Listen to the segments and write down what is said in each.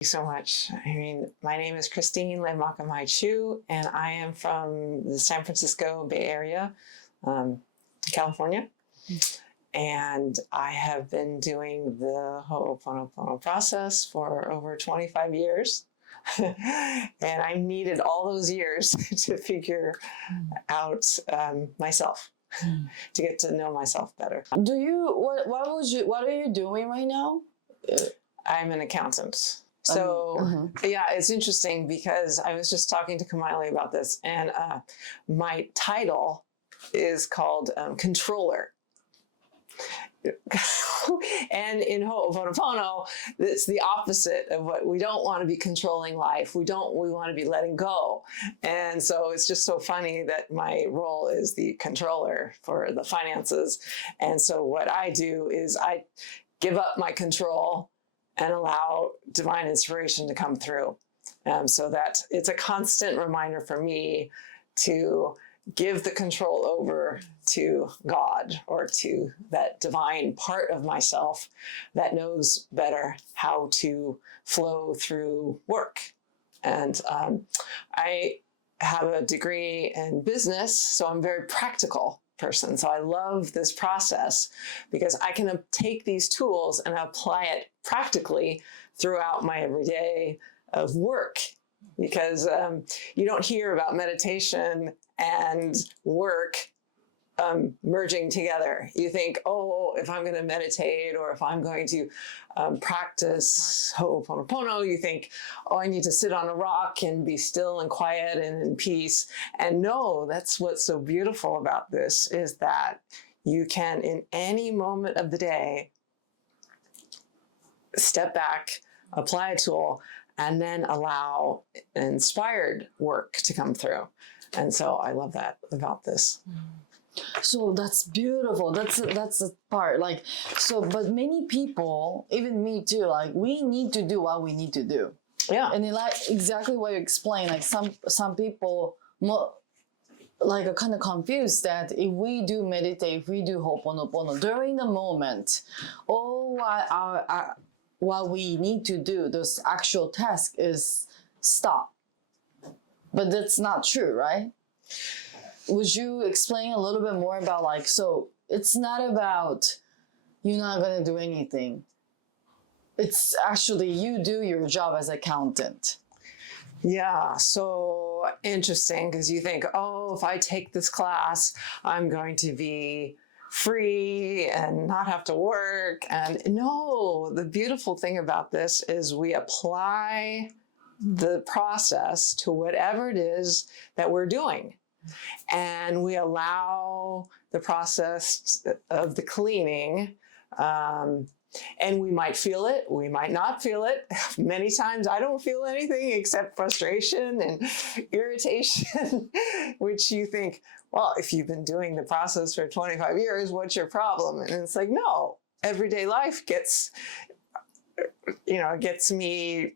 you so much. I mean, my name is Christine Lemmakamai Chu, and I am from the San Francisco Bay Area, California. And I have been doing the hooponopono process for over 25 years. And I needed all those years to figure out myself, to get to know myself better. What are you doing right now? I'm an accountant. So yeah, it's interesting because I was just talking to Kamali about this, and my title is called controller. And in Ho'oponopono, it's the opposite of what we don't want to be controlling life. We want to be letting go. And so it's just so funny that my role is the controller for the finances. And so what I do is I give up my control and allow divine inspiration to come through. So that it's a constant reminder for me to give the control over to God, or to that divine part of myself that knows better how to flow through work. And I have a degree in business, so I'm a very practical person. So I love this process because I can take these tools and apply it practically throughout my everyday of work. Because you don't hear about meditation and work merging together. You think, oh, if I'm going to meditate, or if I'm going to practice Ho'oponopono, you think, oh, I need to sit on a rock and be still and quiet and in peace. And no, that's what's so beautiful about this, is that you can, in any moment of the day, step back, apply a tool, and then allow inspired work to come through. And so I love that about this. So that's beautiful. That's the part. Like, so, but many people, even me too, like, we need to do what we need to do. Yeah. And like exactly what you explained, like some people like are kind of confused that if we do meditate, if we do Ho'oponopono during the moment, what we need to do, those actual task, is stop. But that's not true, right? Would you explain a little bit more about, like, so it's not about you're not going to do anything. It's actually you do your job as accountant. Yeah, so interesting, because you think, oh, if I take this class, I'm going to be free and not have to work. And no, the beautiful thing about this is we apply the process to whatever it is that we're doing. And we allow the process of the cleaning, and we might feel it, we might not feel it. Many times I don't feel anything except frustration and irritation, which you think, well, if you've been doing the process for 25 years, what's your problem? And it's like, no, everyday life gets me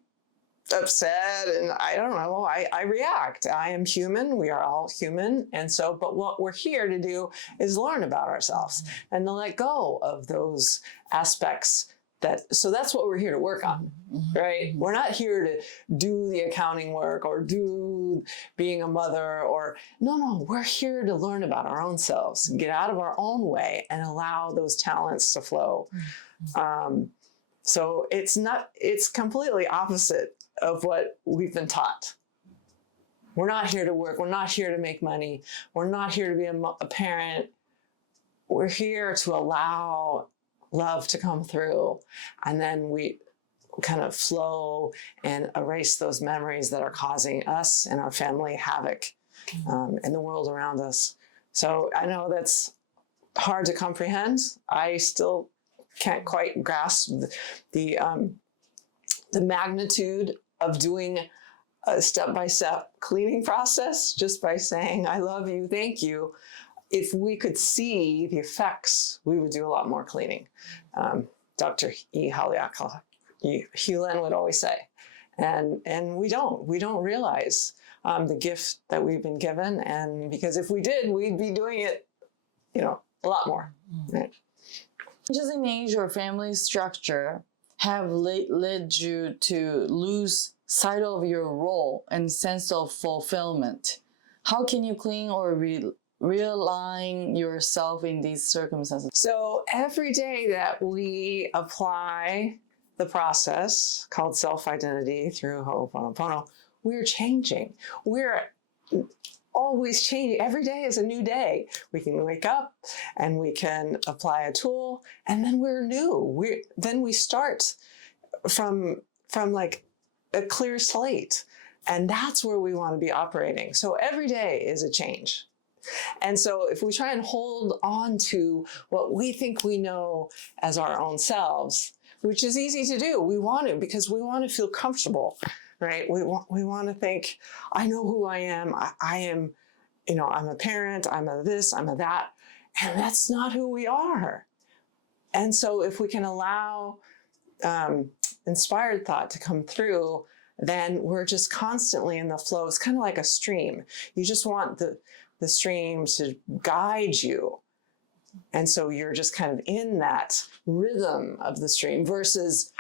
upset, and I don't know, I react. I am human. We are all human. And so, but what we're here to do is learn about ourselves and to let go of those aspects so that's what we're here to work on, right? We're not here to do the accounting work or do being a mother, or no, we're here to learn about our own selves, get out of our own way and allow those talents to flow. So it's completely opposite of what we've been taught. We're not here to work. We're not here to make money. We're not here to be a parent. We're here to allow love to come through, and then we kind of flow and erase those memories that are causing us and our family havoc in the world around us. So I know that's hard to comprehend. I still can't quite grasp the magnitude of doing a step-by-step cleaning process just by saying, I love you, thank you. If we could see the effects, we would do a lot more cleaning. Dr. Hewlin would always say, and we don't realize the gift that we've been given. And because if we did, we'd be doing it, a lot more. Right? Just in age or family structure, have led you to lose sight of your role and sense of fulfillment? How can you clean or realign yourself in these circumstances? So every day that we apply the process called self-identity through hooponopono, we're changing. We're always changing. Every day is a new day. We can wake up and we can apply a tool, and then we're new. Then we start from like a clear slate. And that's where we want to be operating. So every day is a change. And so if we try and hold on to what we think we know as our own selves, which is easy to do, we want to, because we want to feel comfortable, right? We want to think, I know who I am. I am, I'm a parent, I'm a this, I'm a that. And that's not who we are. And so if we can allow inspired thought to come through, then we're just constantly in the flow. It's kind of like a stream. You just want the stream to guide you. And so you're just kind of in that rhythm of the stream versus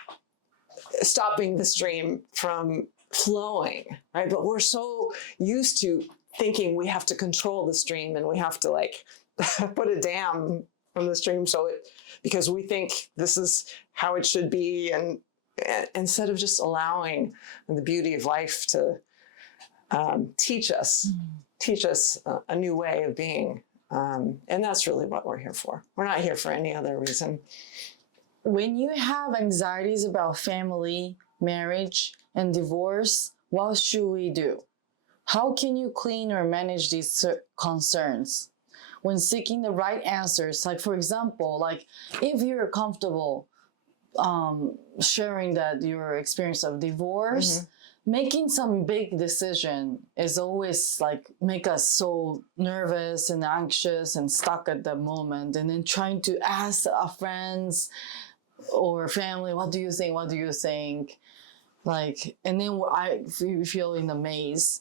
stopping the stream from flowing, right? But we're so used to thinking we have to control the stream and we have to like put a dam from the stream because we think this is how it should be, and instead of just allowing the beauty of life to teach us a new way of being. And that's really what we're here for. We're not here for any other reason. When you have anxieties about family, marriage, and divorce, what should we do? How can you clean or manage these concerns? When seeking the right answers, like for example, like if you're comfortable sharing that your experience of divorce, making some big decision is always like make us so nervous and anxious and stuck at the moment, and then trying to ask our friends or family, what do you think, like, and then I feel in the maze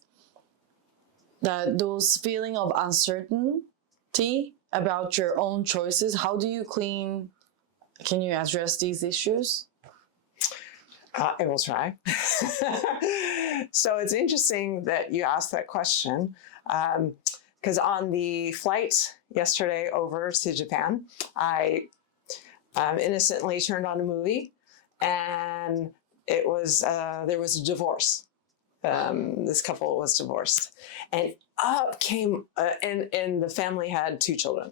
that those feeling of uncertainty about your own choices. How do you clean? Can you address these issues? I will try. So it's interesting that you asked that question, because on the flight yesterday over to Japan, I innocently turned on a movie, and it was there was a divorce. This couple was divorced, and up came and the family had 2 children,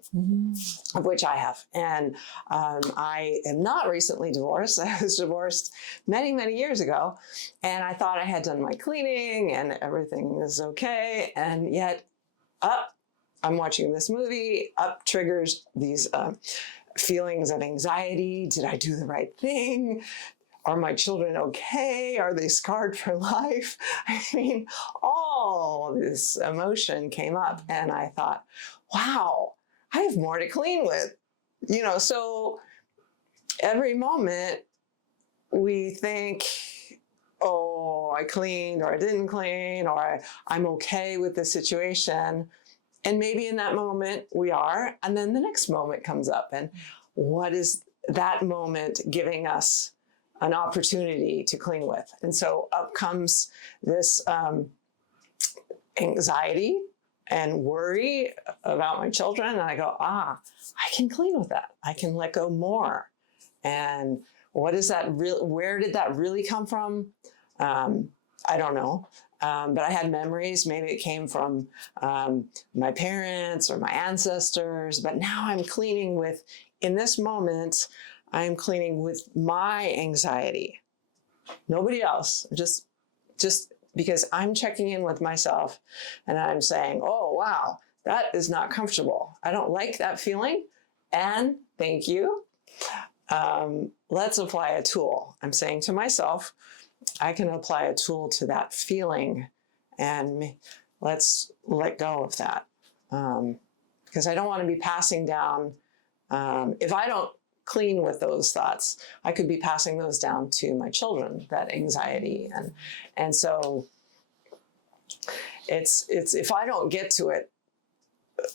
of which I have, and I am not recently divorced. I was divorced many, many years ago, and I thought I had done my cleaning and everything was okay, and yet I'm watching this movie, triggers these feelings of anxiety. Did I do the right thing? Are my children okay? Are they scarred for life? I mean, all this emotion came up, and I thought, wow, I have more to clean with. So every moment we think, oh, I cleaned or I didn't clean, or I'm okay with the situation. And maybe in that moment we are, and then the next moment comes up, and what is that moment giving us an opportunity to clean with? And so up comes this anxiety and worry about my children. And I go, I can clean with that. I can let go more. And what is that where did that really come from? I don't know. But I had memories. Maybe it came from my parents or my ancestors. But now I'm cleaning with, in this moment, I'm cleaning with my anxiety. Nobody else. Just because I'm checking in with myself, and I'm saying, oh, wow, that is not comfortable. I don't like that feeling. And thank you. Let's apply a tool. I'm saying to myself, I can apply a tool to that feeling, and let's let go of that. Because I don't want to be passing down, if I don't clean with those thoughts, I could be passing those down to my children, that anxiety. And so it's if I don't get to it,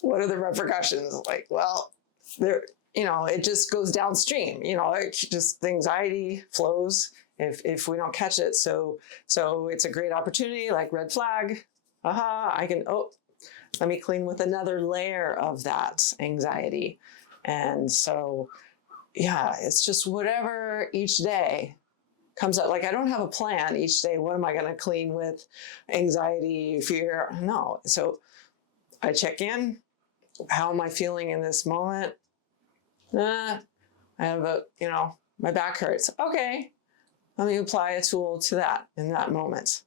what are the repercussions? Like, well, it just goes downstream. Just the anxiety flows if we don't catch it. So it's a great opportunity, like red flag. Let me clean with another layer of that anxiety. And so, it's just whatever each day comes up. Like, I don't have a plan each day. What am I going to clean with? Anxiety, fear? No. So I check in. How am I feeling in this moment? I have my back hurts. Okay. Let me apply a tool to that in that moment.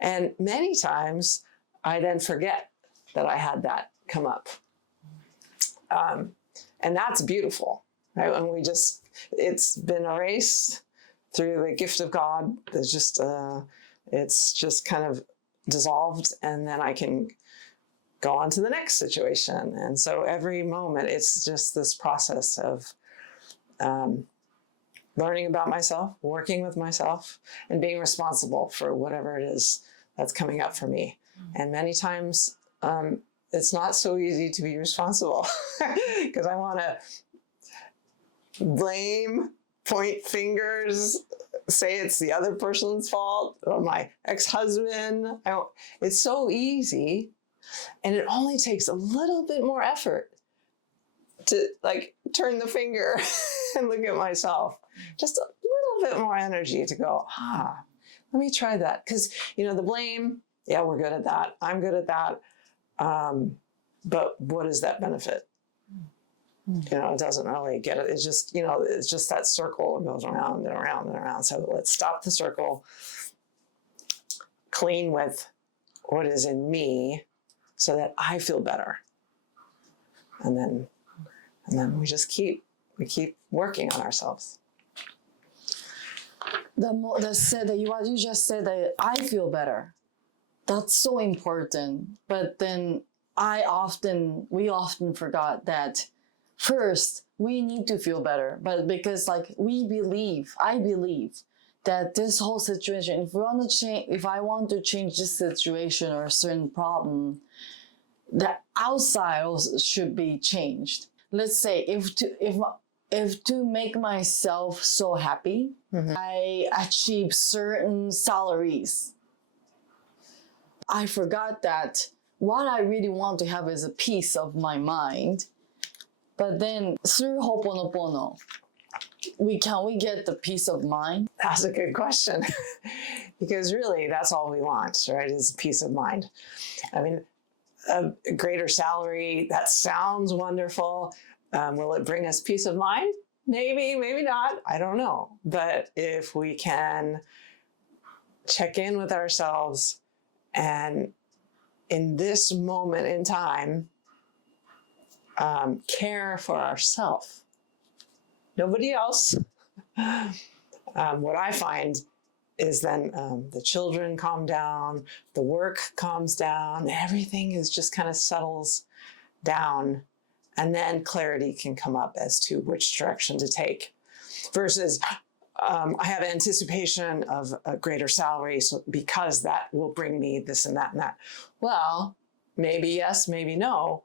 And many times I then forget that I had that come up. And that's beautiful, right? When it's been erased through the gift of God. It's just kind of dissolved, and then I can go on to the next situation. And so every moment, it's just this process of learning about myself, working with myself, and being responsible for whatever it is that's coming up for me. And many times, it's not so easy to be responsible because I want to blame, point fingers, say it's the other person's fault, or my ex-husband. It's so easy, and it only takes a little bit more effort to turn the finger and look at myself. Just a little bit more energy to go, let me try that. Because, the blame, we're good at that. I'm good at that. But what does that benefit? It doesn't really get it. It's just, it's just that circle. It goes around and around and around. So let's stop the circle, clean with what is in me so that I feel better. And then we keep working on ourselves. What you just said, that I feel better. That's so important. But then we often forgot that first we need to feel better. But because I believe that this whole situation, if I want to change this situation or a certain problem, the outside also should be changed. Let's say if to make myself so happy, I achieve certain salaries, I forgot that what I really want to have is a peace of my mind. But then through hooponopono, can we get the peace of mind? That's a good question. Because really, that's all we want, right? Is peace of mind. I mean, a greater salary, that sounds wonderful. Will it bring us peace of mind? Maybe, maybe not. I don't know. But if we can check in with ourselves and in this moment in time, care for ourselves, nobody else. What I find is then the children calm down, the work calms down, everything is just kind of settles down. And then clarity can come up as to which direction to take. Versus, I have anticipation of a greater salary because that will bring me this and that and that. Well, maybe yes, maybe no.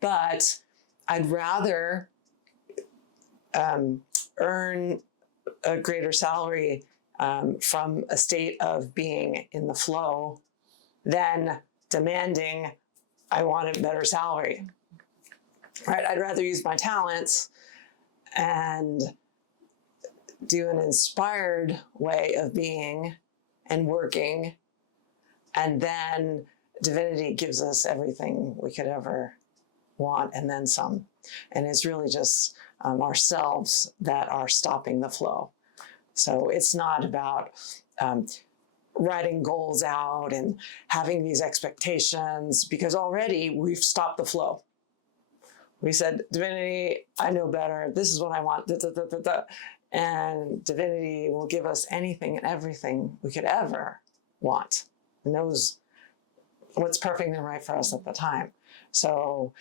But I'd rather earn a greater salary from a state of being in the flow than demanding I want a better salary. Right? I'd rather use my talents and do an inspired way of being and working, and then divinity gives us everything we could ever want and then some. And it's really just ourselves that are stopping the flow. So it's not about writing goals out and having these expectations, because already we've stopped the flow. We said, divinity, I know better. This is what I want. And divinity will give us anything and everything we could ever want, and knows what's perfect and right for us at the time. So,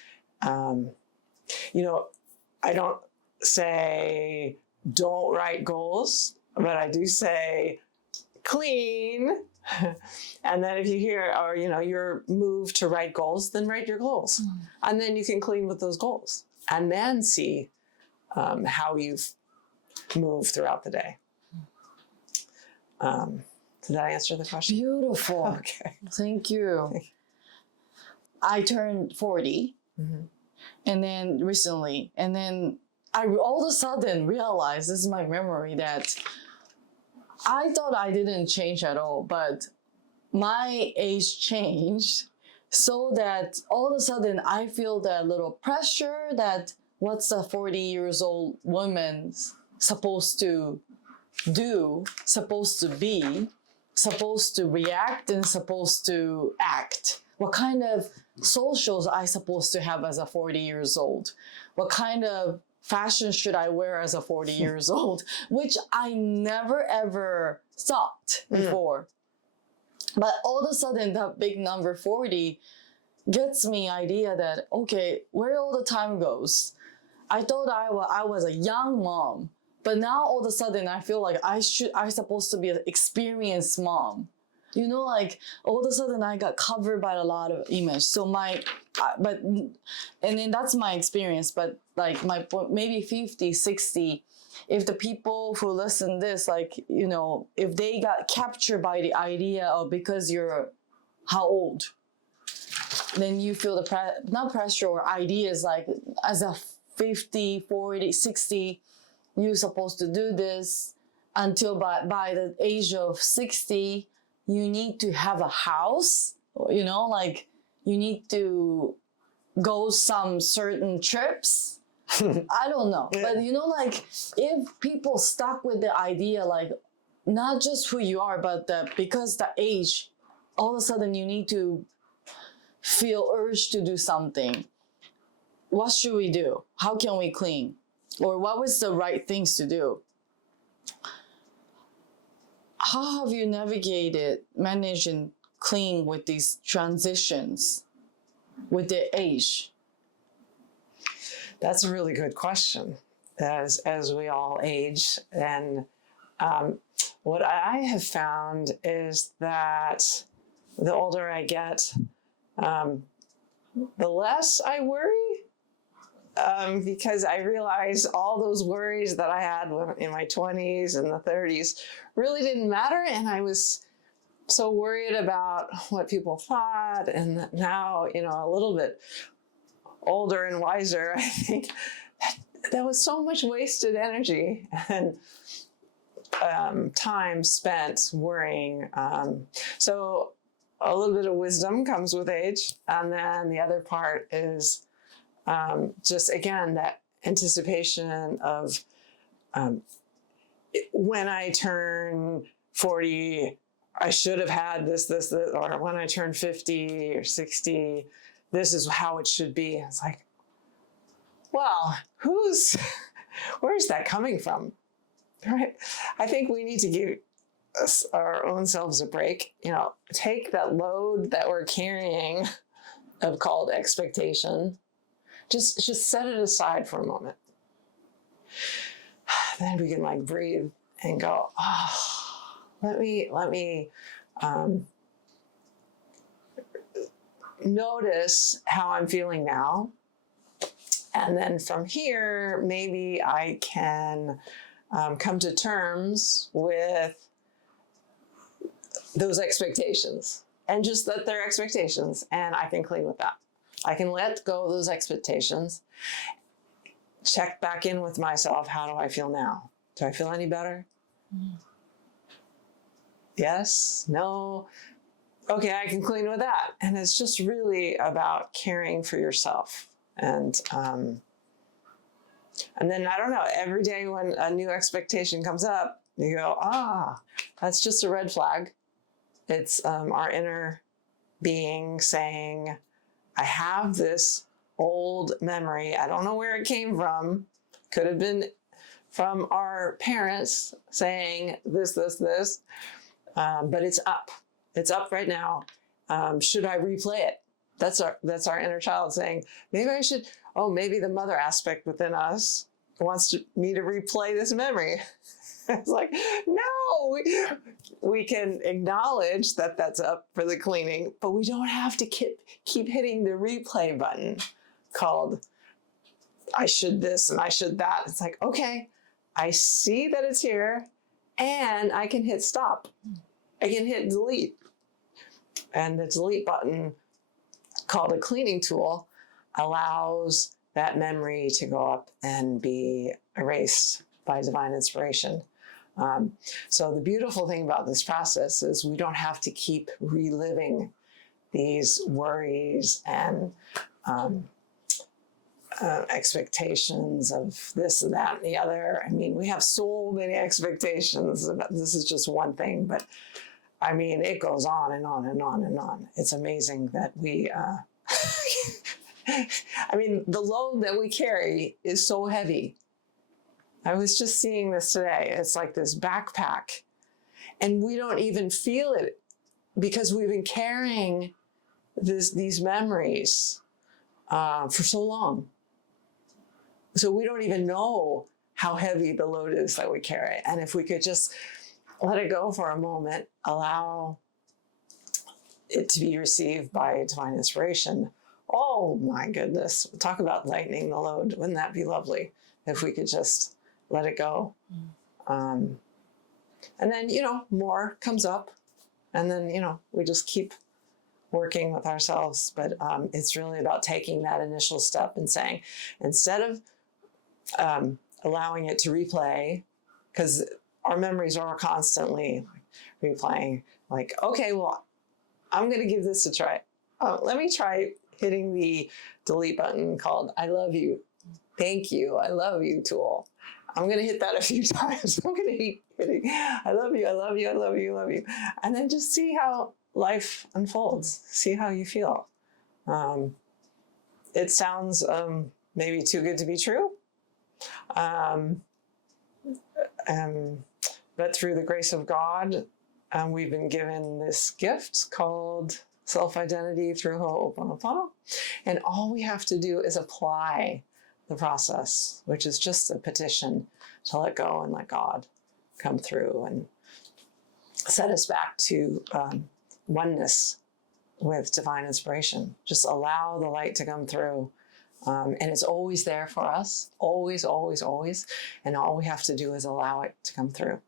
I don't say don't write goals, but I do say clean. And then if you hear, or, you're moved to write goals, then write your goals. And then you can clean with those goals and then see how you move throughout the day. Did I answer the question? Beautiful. Okay. Thank you. I turned 40 and then recently, and then I all of a sudden realized, this is my memory, that I thought I didn't change at all, but my age changed so that all of a sudden I feel that little pressure that what's a 40 years old woman supposed to do, supposed to be, supposed to react, and supposed to act. What kind of socials I supposed to have as a 40 years old? What kind of fashion should I wear as a 40 years old? Which I never ever thought before. But all of a sudden that big number 40 gets me idea that, okay, where all the time goes. I thought I was a young mom, but now all of a sudden I feel like I'm supposed to be an experienced mom. You know, like all of a sudden I got covered by a lot of image. So and then that's my experience, but like my maybe 50, 60, if the people who listen this, like, you know, if they got captured by the idea of because you're how old, then you feel the not pressure or ideas like as a 50, 40, 60, you're supposed to do this until by the age of 60, you need to have a house, you know, like you need to go some certain trips. I don't know. Yeah. But you know, like if people stuck with the idea, like not just who you are, but because the age, all of a sudden you need to feel urge to do something. What should we do? How can we clean? Or what was the right things to do? How have you managed and clean with these transitions with the age? That's a really good question. As we all age, and what I have found is that the older I get, the less I worry, because I realize all those worries that I had in my 20s and the 30s really didn't matter, and I was so worried about what people thought. And now, you know, a little bit older and wiser, I think that was so much wasted energy and time spent worrying. So a little bit of wisdom comes with age. And then the other part is just, again, that anticipation of when I turn 40, I should have had this, or when I turn 50 or 60, this is how it should be. It's like, well, where's that coming from? Right? I think we need to give our own selves a break. You know, take that load that we're carrying of called expectation. Just set it aside for a moment. Then we can like breathe and go, oh, let me notice how I'm feeling now. And then from here, maybe I can come to terms with those expectations and just that they're expectations, and I can clean with that. I can let go of those expectations, check back in with myself. How do I feel now? Do I feel any better? Yes? No? Okay, I can clean with that. And it's just really about caring for yourself. And then, I don't know, every day when a new expectation comes up, you go, that's just a red flag. It's our inner being saying, I have this old memory. I don't know where it came from. Could have been from our parents saying this, but it's up. It's up right now. Should I replay it? That's our inner child saying, maybe I should, maybe the mother aspect within us wants me to replay this memory. It's like, no, we can acknowledge that that's up for the cleaning, but we don't have to keep hitting the replay button called I should this and I should that. It's like, okay, I see that it's here and I can hit stop. I can hit delete. And the delete button, called a cleaning tool, allows that memory to go up and be erased by divine inspiration. So the beautiful thing about this process is we don't have to keep reliving these worries and expectations of this and that and the other. I mean, we have so many expectations. This is just one thing, but I mean, it goes on and on and on and on. It's amazing that we, I mean, the load that we carry is so heavy. I was just seeing this today. It's like this backpack, and we don't even feel it because we've been carrying these memories for so long. So we don't even know how heavy the load is that we carry. And if we could just let it go for a moment, allow it to be received by divine inspiration. Oh my goodness. Talk about lightening the load. Wouldn't that be lovely if we could just let it go? And then, more comes up, and then, we just keep working with ourselves. But it's really about taking that initial step and saying, instead of allowing it to replay, because our memories are constantly replaying, like, okay, well, I'm going to give this a try. Let me try hitting the delete button called I love you, thank you, I love you tool. I'm going to hit that a few times. I'm going to keep hitting I love you, I love you, I love you, I love you. And then just see how life unfolds. See how you feel. It sounds maybe too good to be true. But through the grace of God, we've been given this gift called self-identity through hooponopono. And all we have to do is apply the process, which is just a petition to let go and let God come through and set us back to oneness with divine inspiration. Just allow the light to come through. And it's always there for us, always, always, always. And all we have to do is allow it to come through.